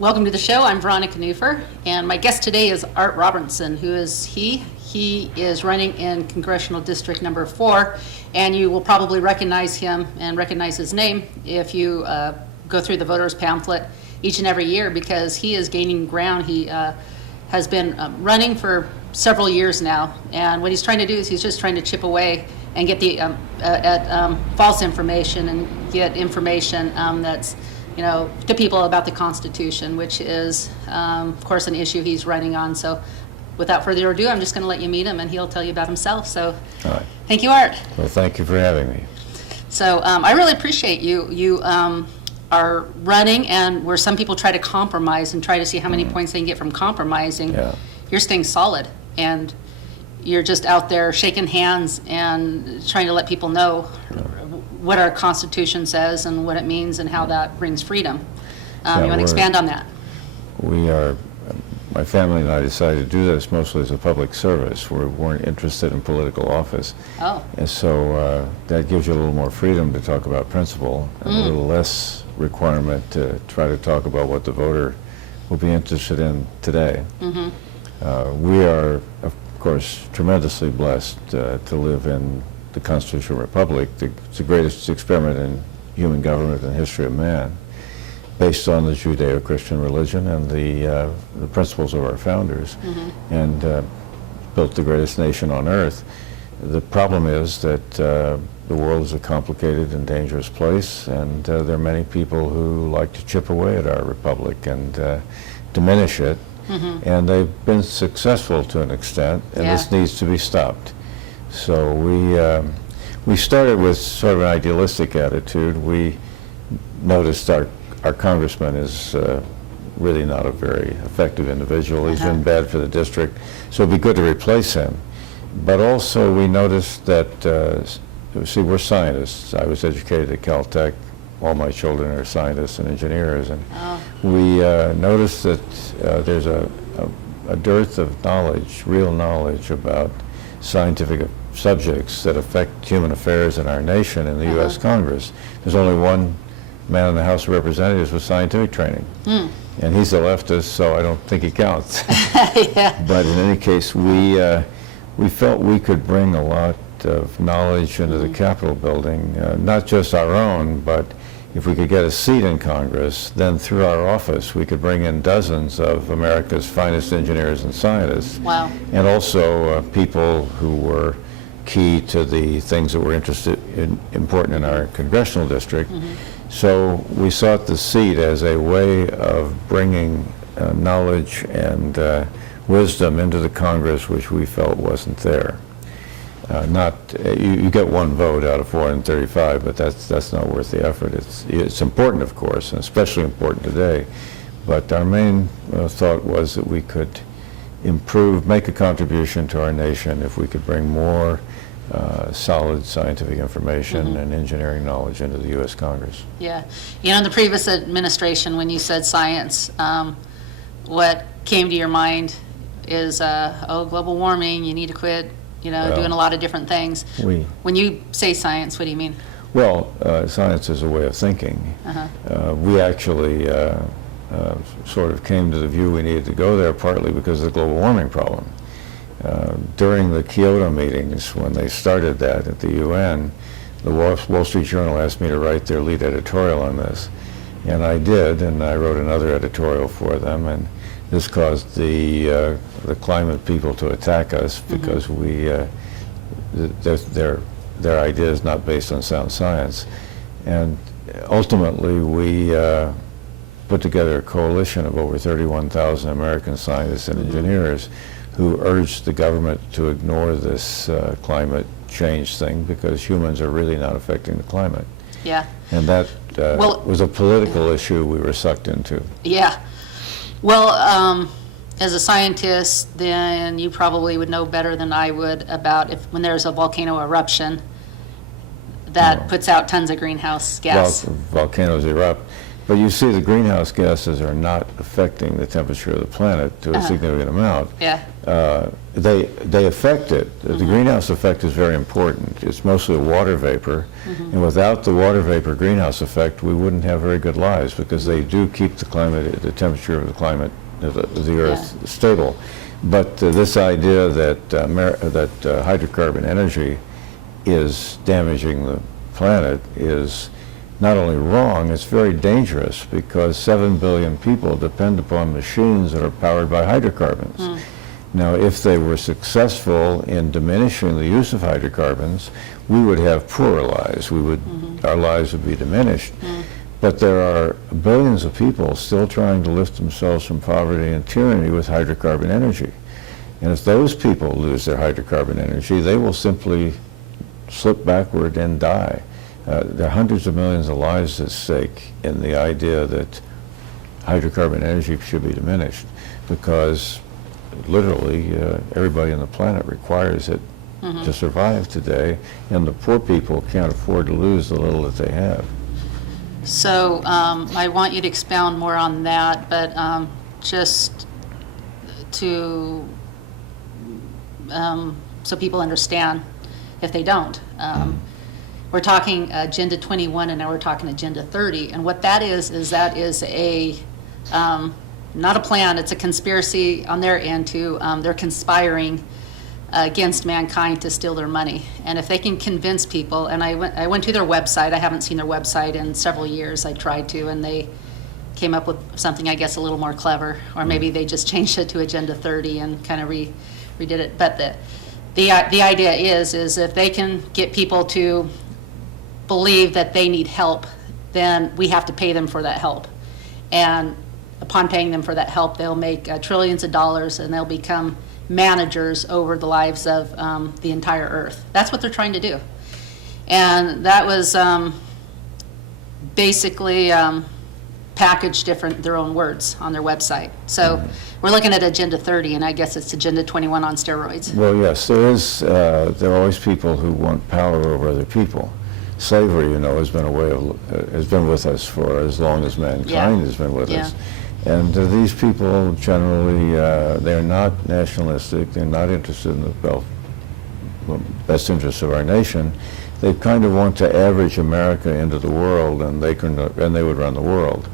Welcome to the show. I'm Veronica Newfer, and my guest today is Art Robertson. Who is he? He is running in Congressional District Number 4, and you will probably recognize him and recognize his name if you go through the voters pamphlet each and every year, because he is gaining ground. He has been running for several years now, and what he's trying to do is he's just trying to chip away and get the false information and get information that's to people about the Constitution, which is, of course, an issue he's running on. So without further ado, I'm just going to let you meet him, and he'll tell you about himself. So all right. Thank you, Art. Well, thank you for having me. So I really appreciate you. You are running, and where some people try to compromise and try to see how many points they can get from compromising, you're staying solid, and you're just out there shaking hands and trying to let people know what our Constitution says and what it means and how that brings freedom. You want to expand on that? My family and I decided to do this mostly as a public service. We weren't interested in political office. Oh. And so that gives you a little more freedom to talk about principle and a little less requirement to try to talk about what the voter will be interested in today. We are, of course, tremendously blessed to live in the constitutional republic. It's the greatest experiment in human government in the history of man, based on the Judeo-Christian religion and the principles of our founders, and built the greatest nation on earth. The problem is that the world is a complicated and dangerous place, and there are many people who like to chip away at our republic and diminish it, and they've been successful to an extent, and this needs to be stopped. So we started with sort of an idealistic attitude. We noticed our congressman is really not a very effective individual. He's been bad for the district, so it'd be good to replace him. But also we noticed that, see, we're scientists. I was educated at Caltech. All my children are scientists and engineers, and we noticed that there's a dearth of knowledge, real knowledge about scientific subjects that affect human affairs in our nation in the U.S. Congress. There's only one man in the House of Representatives with scientific training, and he's a leftist, so I don't think he counts. But in any case, we felt we could bring a lot of knowledge into the Capitol building, not just our own, but if we could get a seat in Congress, then through our office we could bring in dozens of America's finest engineers and scientists. Wow. And also people who were key to the things that were important in our congressional district. So we sought the seat as a way of bringing knowledge and wisdom into the Congress, which we felt wasn't there. You get one vote out of 435, but that's not worth the effort. It's important, of course, and especially important today. But our main thought was that we could make a contribution to our nation if we could bring more solid scientific information and engineering knowledge into the U.S. Congress. Yeah. In the previous administration, when you said science, what came to your mind is, global warming, you need to quit, doing a lot of different things. When you say science, what do you mean? Well, science is a way of thinking. We actually sort of came to the view we needed to go there partly because of the global warming problem. During the Kyoto meetings, when they started that at the UN, the Wall Street Journal asked me to write their lead editorial on this. And I did, and I wrote another editorial for them, and this caused the climate people to attack us because their idea is not based on sound science. And ultimately, we put together a coalition of over 31,000 American scientists and engineers who urged the government to ignore this climate change thing because humans are really not affecting the climate. Yeah. And that was a political issue we were sucked into. Yeah. Well, as a scientist, then you probably would know better than I would about when there's a volcano eruption that puts out tons of greenhouse gas. Volcanoes erupt. But you see the greenhouse gases are not affecting the temperature of the planet to a significant amount. Yeah. They affect it. The greenhouse effect is very important. It's mostly a water vapor, and without the water vapor greenhouse effect, we wouldn't have very good lives, because they do keep the climate, the temperature of the climate, of the Earth stable. But this idea that hydrocarbon energy is damaging the planet is not only wrong, it's very dangerous, because 7 billion people depend upon machines that are powered by hydrocarbons. Now, if they were successful in diminishing the use of hydrocarbons, we would have poorer lives. Our lives would be diminished. But there are billions of people still trying to lift themselves from poverty and tyranny with hydrocarbon energy. And if those people lose their hydrocarbon energy, they will simply slip backward and die. There are hundreds of millions of lives at stake in the idea that hydrocarbon energy should be diminished, because literally everybody on the planet requires it to survive today, and the poor people can't afford to lose the little that they have. So I want you to expound more on that, but just to, so people understand, if they don't. We're talking Agenda 21, and now we're talking Agenda 30, and what that is that is a, not a plan, it's a conspiracy on their end to, they're conspiring against mankind to steal their money. And if they can convince people, and I went to their website, I haven't seen their website in several years, I tried to, and they came up with something, I guess, a little more clever, or maybe they just changed it to Agenda 30 and kind of redid it. But the idea is if they can get people to believe that they need help, then we have to pay them for that help. And upon paying them for that help, they'll make trillions of dollars, and they'll become managers over the lives of the entire Earth. That's what they're trying to do. And that was basically packaged different, their own words on their website. So we're looking at Agenda 30, and I guess it's Agenda 21 on steroids. Well, yes, there are always people who want power over other people. Slavery, has been has been with us for as long as mankind has been with us. And these people generally, they're not nationalistic, they're not interested in the best interests of our nation. They kind of want to average America into the world, and they would run the world.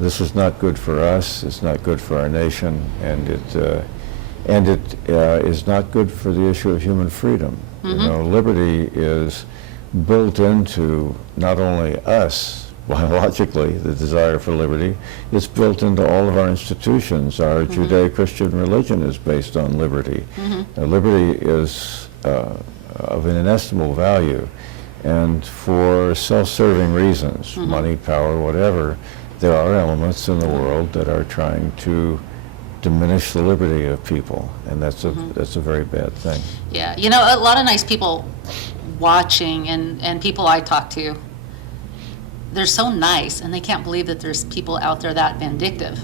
This is not good for us, it's not good for our nation, and it is not good for the issue of human freedom. Liberty is built into not only us, biologically, the desire for liberty, it's built into all of our institutions. Our Judeo-Christian religion is based on liberty. Liberty is of an inestimable value, and for self-serving reasons, money, power, whatever, there are elements in the world that are trying to diminish the liberty of people, and that's a very bad thing. Yeah, a lot of nice people watching, and people I talk to, they're so nice, and they can't believe that there's people out there that vindictive.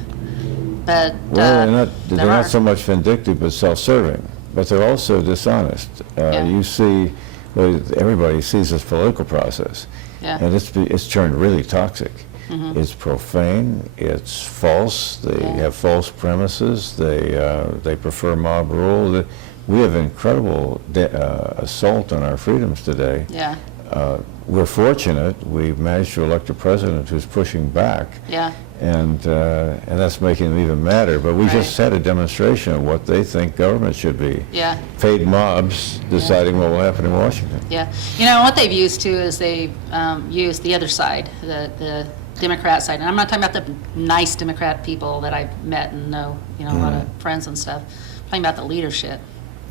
But well, they're not so much vindictive, but self-serving. But they're also dishonest. You see, everybody sees this political process, and it's turned really toxic. It's profane. It's false. They have false premises. They prefer mob rule. We have incredible assault on our freedoms today. We're fortunate. We've managed to elect a president who's pushing back. And that's making them even madder. But we just had a demonstration of what they think government should be. Paid mobs deciding what will happen in Washington. What they've used too is they've used the other side, the Democrat side. And I'm not talking about the nice Democrat people that I've met and know, a lot of friends and stuff. I'm talking about the leadership.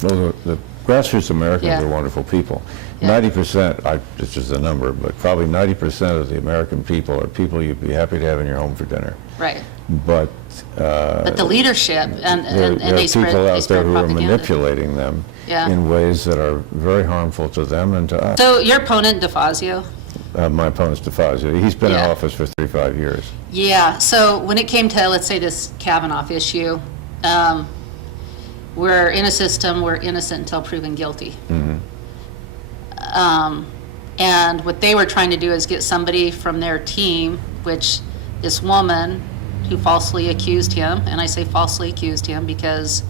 Well, the grassroots Americans are wonderful people. 90%, this is the number, but probably 90% of the American people are people you'd be happy to have in your home for dinner. But the leadership, and there they are spread people out there who are propaganda. manipulating them in ways that are very harmful to them and to us. So your opponent, DeFazio? My opponent's DeFazio. He's been in office for 35 years. So when it came to, let's say, this Kavanaugh issue, we're in a system, we're innocent until proven guilty. And what they were trying to do is get somebody from their team, which this woman who falsely accused him, and I say falsely accused him because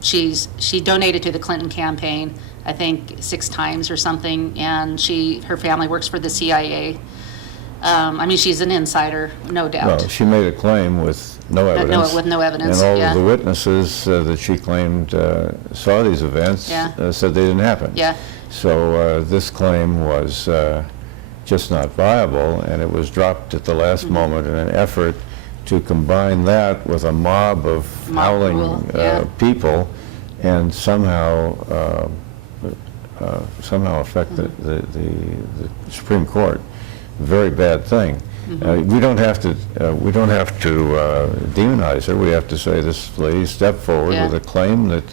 she donated to the Clinton campaign, I think 6 times or something, and her family works for the CIA. I mean, she's an insider, no doubt. Well, she made a claim with no evidence. With no evidence, and all yeah. of the witnesses that she claimed saw these events said they didn't happen. Yeah. So this claim was just not viable, and it was dropped at the last moment in an effort to combine that with a mob of howling people and somehow affect the Supreme Court. Very bad thing. We don't have to demonize her. We have to say this lady stepped forward with a claim that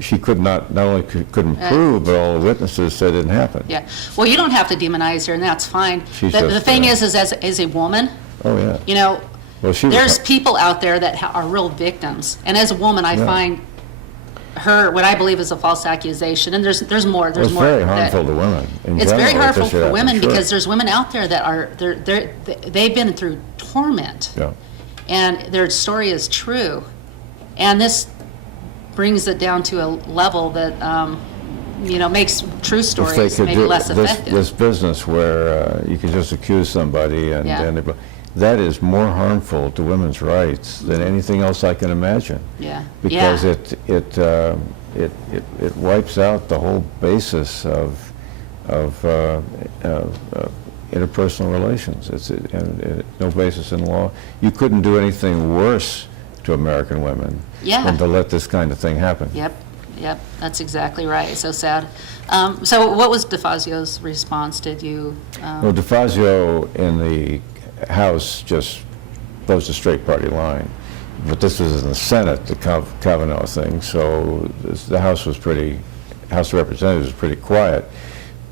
she could not only couldn't prove, but all the witnesses said didn't happen. Yeah. Well, you don't have to demonize her, and that's fine. The thing is as a woman, you know, there's people out there that are real victims, and as a woman, I find her what I believe is a false accusation, and there's more. There's more. It's very harmful to women. It's very harmful for women because there's women out there that they've been through torment, and their story is true, and this brings it down to a level that you know, makes true stories maybe less effective. This business where you can just accuse somebody and that is more harmful to women's rights than anything else I can imagine. Yeah. Because it wipes out the whole basis of interpersonal relations. It's no basis in law. You couldn't do anything worse to American women than to let this kind of thing happen. Yep, that's exactly right. So sad. So what was DeFazio's response? Did you... Well, DeFazio in the House just votes a straight party line. But this was in the Senate, the Kavanaugh thing, so the House of Representatives was pretty quiet.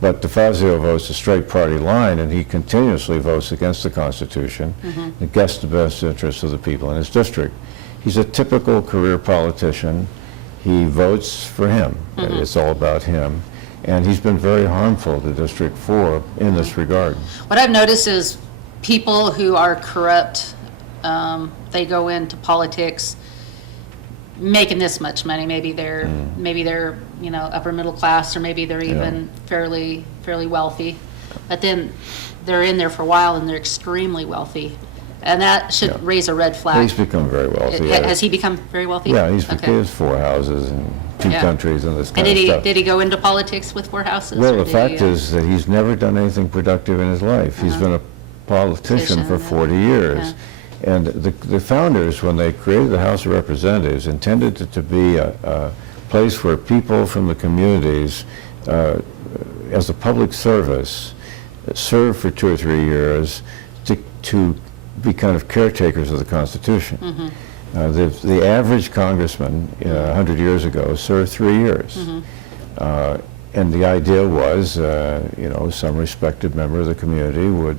But DeFazio votes a straight party line, and he continuously votes against the Constitution, against the best interests of the people in his district. He's a typical career politician. He votes for him. It's all about him. And he's been very harmful to District 4 in this regard. What I've noticed is people who are corrupt, they go into politics making this much money. Maybe they're you know, upper middle class, or maybe they're even fairly wealthy. But then they're in there for a while and they're extremely wealthy. And that should raise a red flag. He's become very wealthy. Has he become very wealthy? Yeah, he has 4 houses in 2 countries and this kind of stuff. Did he go into politics with 4 houses? Well, the fact is that he's never done anything productive in his life. He's been a politician for 40 years. And the founders, when they created the House of Representatives, intended it to be a place where people from the communities, as a public service, serve for 2 or 3 years to be kind of caretakers of the Constitution. The average congressman 100 years ago served 3 years. And the idea was, you know, some respected member of the community would,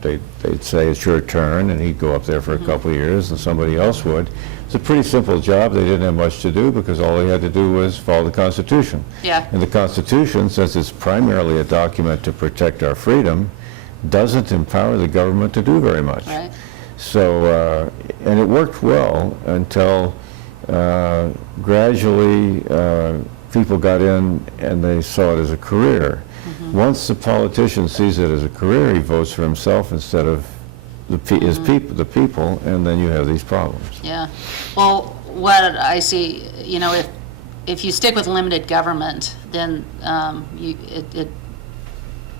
they'd say it's your turn, and he'd go up there for a couple of years, and somebody else would. It's a pretty simple job. They didn't have much to do because all they had to do was follow the Constitution. And the Constitution, since it's primarily a document to protect our freedom, doesn't empower the government to do very much. So, and it worked well until gradually people got in and they saw it as a career. Once the politician sees it as a career, he votes for himself instead of the people, and then you have these problems. Well, what I see, you know, if you stick with limited government, then it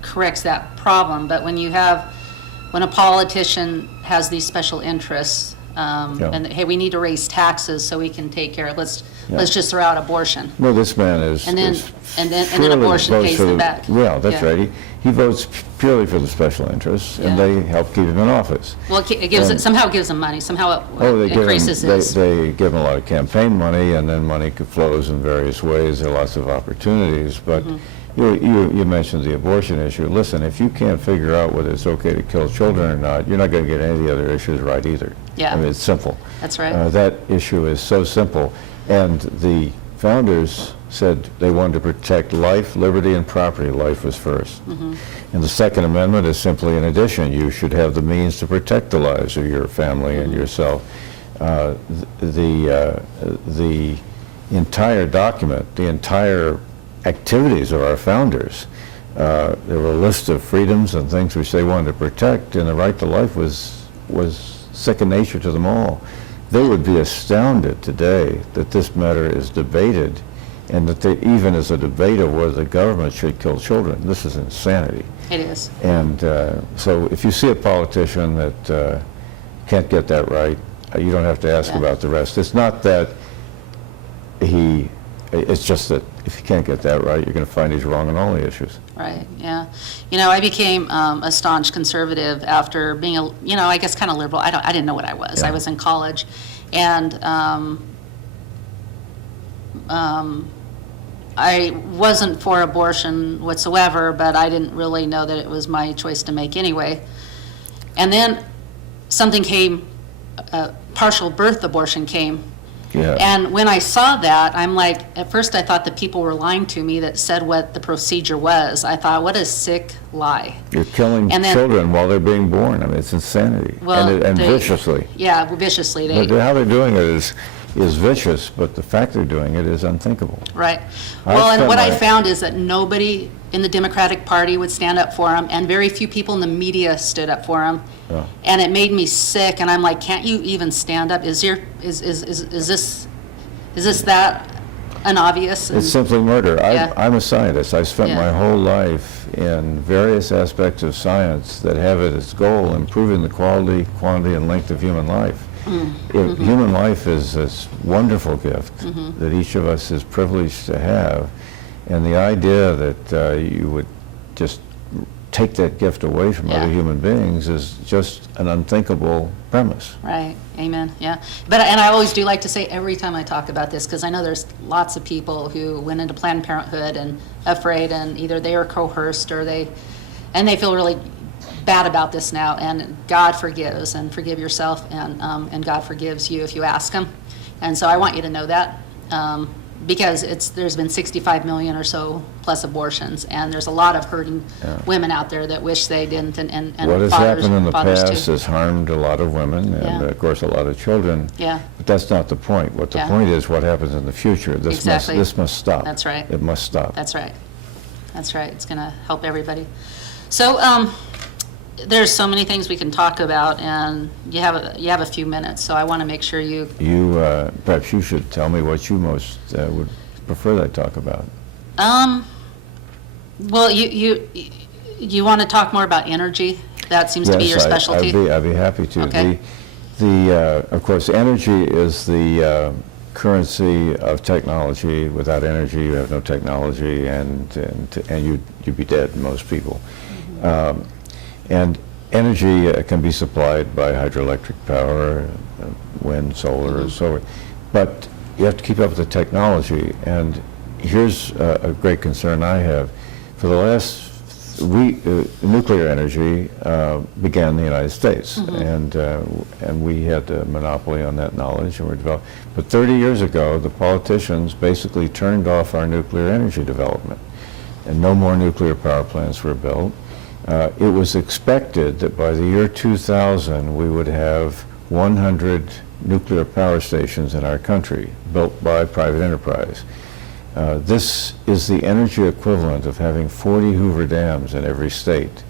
corrects that problem. But when a politician has these special interests, and hey, we need to raise taxes so we can take care of. Let's just throw out abortion. Well, this man is. And then abortion pays them back. Yeah, that's right. He votes purely for the special interests, and they help keep him in office. Well, it somehow gives him money. Somehow it increases his. They give him a lot of campaign money, and then money flows in various ways. There are lots of opportunities, but. You mentioned the abortion issue. Listen, if you can't figure out whether it's okay to kill children or not, you're not going to get any of the other issues right either. I mean, it's simple. That's right. That issue is so simple. And the founders said they wanted to protect life, liberty, and property. Life was first. And the Second Amendment is simply an addition. You should have the means to protect the lives of your family and yourself. The entire document, the entire activities of our founders, there were a list of freedoms and things which they wanted to protect, and the right to life was second nature to them all. They would be astounded today that this matter is debated, and that they, even as a debate of whether the government should kill children. This is insanity. It is. And so if you see a politician that can't get that right, you don't have to ask about the rest. It's not that it's just that if you can't get that right, you're going to find he's wrong on all the issues. Right, yeah. You know, I became a staunch conservative after being a, you know, I guess kind of liberal. I didn't know what I was. Yeah. I was in college, and I wasn't for abortion whatsoever, but I didn't really know that it was my choice to make anyway. And then something came, partial birth abortion came. Yeah. And when I saw that, I'm like, at first I thought the people were lying to me that said what the procedure was. I thought, what a sick lie. You're killing And then- children while they're being born. I mean, it's insanity. Well, and they- viciously. Yeah, viciously. How they're doing it is vicious, but the fact they're doing it is unthinkable. Right. I Well, and spent what I my- found is that nobody in the Democratic Party would stand up for them, and very few people in the media stood up for them. Yeah. And it made me sick, and I'm like, can't you even stand up? Is this that unobvious? It's simply murder. Yeah. I'm a scientist. I've spent Yeah. my whole life in various aspects of science that have it as goal improving the quality, quantity, and length of human life. Human life is this wonderful gift that each of us is privileged to have, and the idea that you would just take that gift away from other human beings is just an unthinkable premise. Right, amen, yeah. And I always do like to say every time I talk about this, because I know there's lots of people who went into Planned Parenthood and afraid, and either they are coerced or they feel really bad about this now, and God forgives, and forgive yourself, and God forgives you if you ask Him. And so I want you to know that, because there's been 65 million or so plus abortions, and there's a lot of hurting women out there that wish they didn't, and What has fathers, happened in the fathers past too. has harmed a lot of women and, Yeah. of course, a lot of children. Yeah. But that's not the point. What the Yeah. point is, what happens in the future. Exactly. This must stop. That's right. It must stop. That's right. That's right. It's going to help everybody. So there's so many things we can talk about, and you have a few minutes, so I want to make sure you. Perhaps you should tell me what you most would prefer that I talk about. Well, you want to talk more about energy? That seems to be your specialty. I'd be happy to. Okay. Of course, energy is the currency of technology. Without energy, you have no technology, and you'd be dead, most people. And energy can be supplied by hydroelectric power, wind, solar, and so on. But you have to keep up with the technology. And here's a great concern I have. For the last, nuclear energy began in the United States, and we had a monopoly on that knowledge, and we're developed. But 30 years ago, the politicians basically turned off our nuclear energy development, and no more nuclear power plants were built. It was expected that by the year 2000, we would have 100 nuclear power stations in our country, built by private enterprise. This is the energy equivalent of having 40 Hoover dams in every state.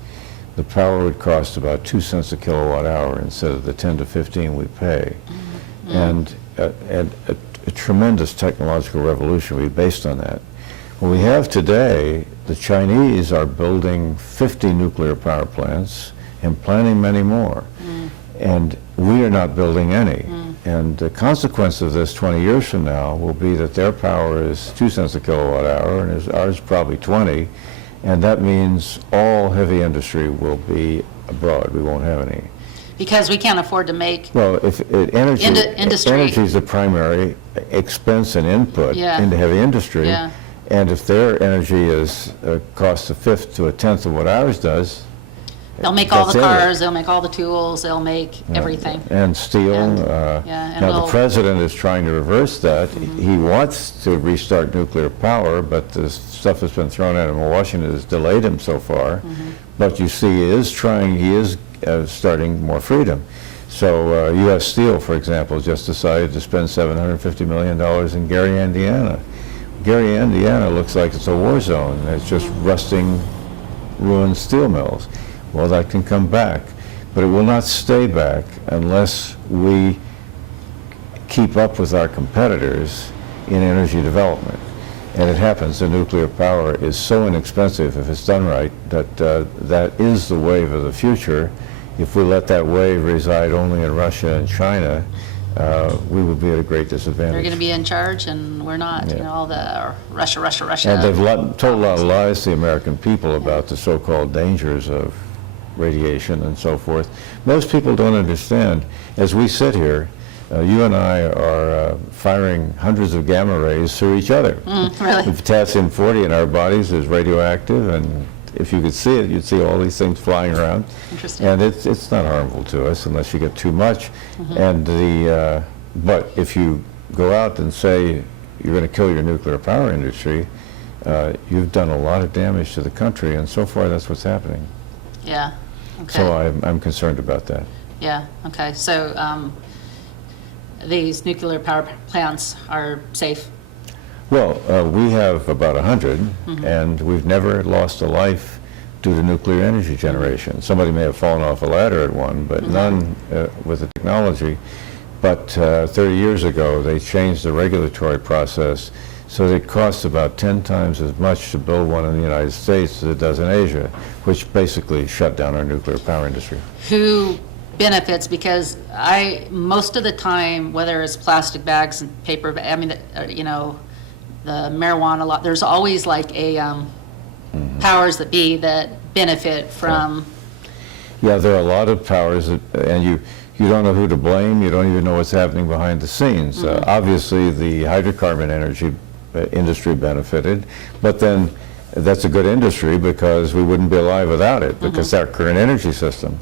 The power would cost about 2 cents a kilowatt hour instead of the 10 to 15 we pay. And a tremendous technological revolution would be based on that. What we have today, the Chinese are building 50 nuclear power plants and planning many more. And we are not building any. And the consequence of this 20 years from now will be that their power is 2 cents a kilowatt hour, and ours probably 20. And that means all heavy industry will be abroad. We won't have any. Because we can't afford to make. Well, energy Industry. is the primary expense and input Yeah. into heavy industry. Yeah. And if their energy is costs a fifth to a tenth of what ours does, They'll make all that's the in it. cars, they'll make all the tools, they'll make everything. And steel. And- yeah, and Now, the we'll- president is trying to reverse that. He wants to restart nuclear power, but the stuff that's been thrown at him in Washington has delayed him so far. But you see, he is starting more freedom. So U.S. Steel, for example, just decided to spend $750 million in Gary, Indiana. Gary, Indiana looks like it's a war zone. It's just rusting, ruined steel mills. Well, that can come back, but it will not stay back unless we keep up with our competitors in energy development. And it happens that nuclear power is so inexpensive, if it's done right, that that is the wave of the future. If we let that wave reside only in Russia and China, we would be at a great disadvantage. They're going to be in charge, and we're not. You Yeah. know, all the Russia. And they've told a lot of lies to the American people about the so-called dangers of radiation and so forth. Most people don't understand. As we sit here, you and I are firing hundreds of gamma rays through each other. Really? The potassium-40 in our bodies is radioactive, and if you could see it, you'd see all these things flying around. Interesting. And it's not harmful to us unless you get too much. And but if you go out and say you're going to kill your nuclear power industry, you've done a lot of damage to the country, and so far that's what's happening. Yeah, okay. So I'm concerned about that. Yeah, okay. So these nuclear power plants are safe? Well, we have about 100, and we've never lost a life due to nuclear energy generation. Somebody may have fallen off a ladder at one, but none with the technology. But 30 years ago, they changed the regulatory process so that it costs about 10 times as much to build one in the United States as it does in Asia, which basically shut down our nuclear power industry. Who benefits? Because most of the time, whether it's plastic bags and paper, I mean, you know, the marijuana, there's always like a powers that be that benefit from. Yeah, there are a lot of powers, and you don't know who to blame. You don't even know what's happening behind the scenes. Obviously, the hydrocarbon energy industry benefited, but then that's a good industry because we wouldn't be alive without it, because our current energy system.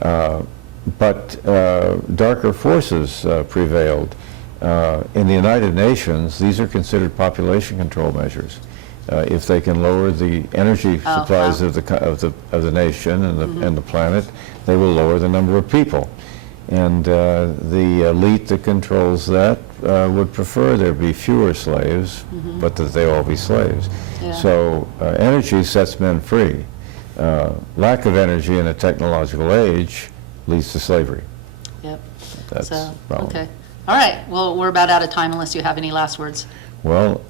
But darker forces prevailed. In the United Nations, these are considered population control measures. If they can lower the energy supplies of the nation and the planet, they will lower the number of people. And the elite that controls that would prefer there be fewer slaves, but that they all be slaves. Yeah. So energy sets men free. Lack of energy in a technological age leads to slavery. Yep. That's So, the problem. okay. All right. Well, we're about out of time unless you have any last words. Well,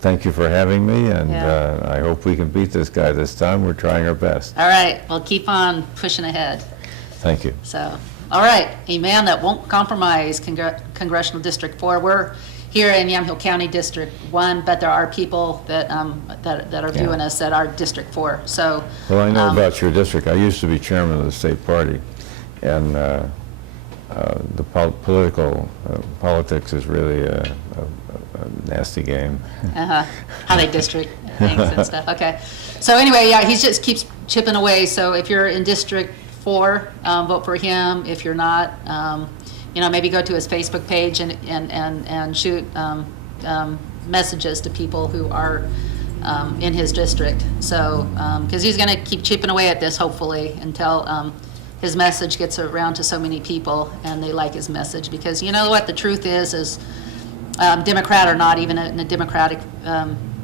thank you for having me, and Yeah. I hope we can beat this guy this time. We're trying our best. All right. Well, keep on pushing ahead. Thank you. So, all right. A man that won't compromise, Congressional District 4. We're here in Yamhill County District 1, but there are people that that are viewing us that are District 4. So, Well, I know about your district. I used to be chairman of the state party, and the politics is really a nasty game. how they district things and stuff. Okay. So anyway, yeah, he just keeps chipping away. So if you're in District 4, vote for him. If you're not, you know, maybe go to his Facebook page and shoot messages to people who are in his district. So, because he's going to keep chipping away at this, hopefully, until his message gets around to so many people and they like his message. Because you know what the truth is Democrat or not, even in a Democratic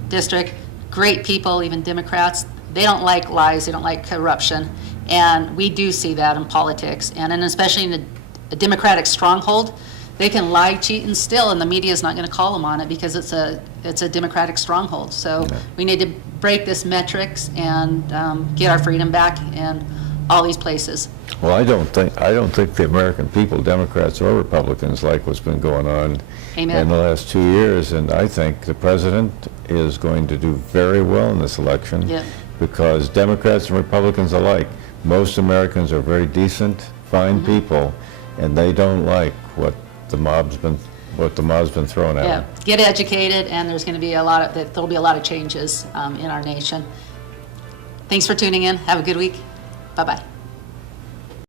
district, great people, even Democrats, they don't like lies, they don't like corruption. And we do see that in politics, and especially in a Democratic stronghold, they can lie, cheat, and steal, and the media is not going to call them on it because it's a Democratic stronghold. So we need to break this metrics and get our freedom back in all these places. Well, I don't think the American people, Democrats or Republicans, like what's been going on Amen. in the last 2 years, and I think the president is going to do very well in this election Yep. because Democrats and Republicans alike, most Americans are very decent, fine people, and they don't like what the mob's been throwing at Yeah, them. get educated, and there's going to be there'll be a lot of changes in our nation. Thanks for tuning in. Have a good week. Bye-bye.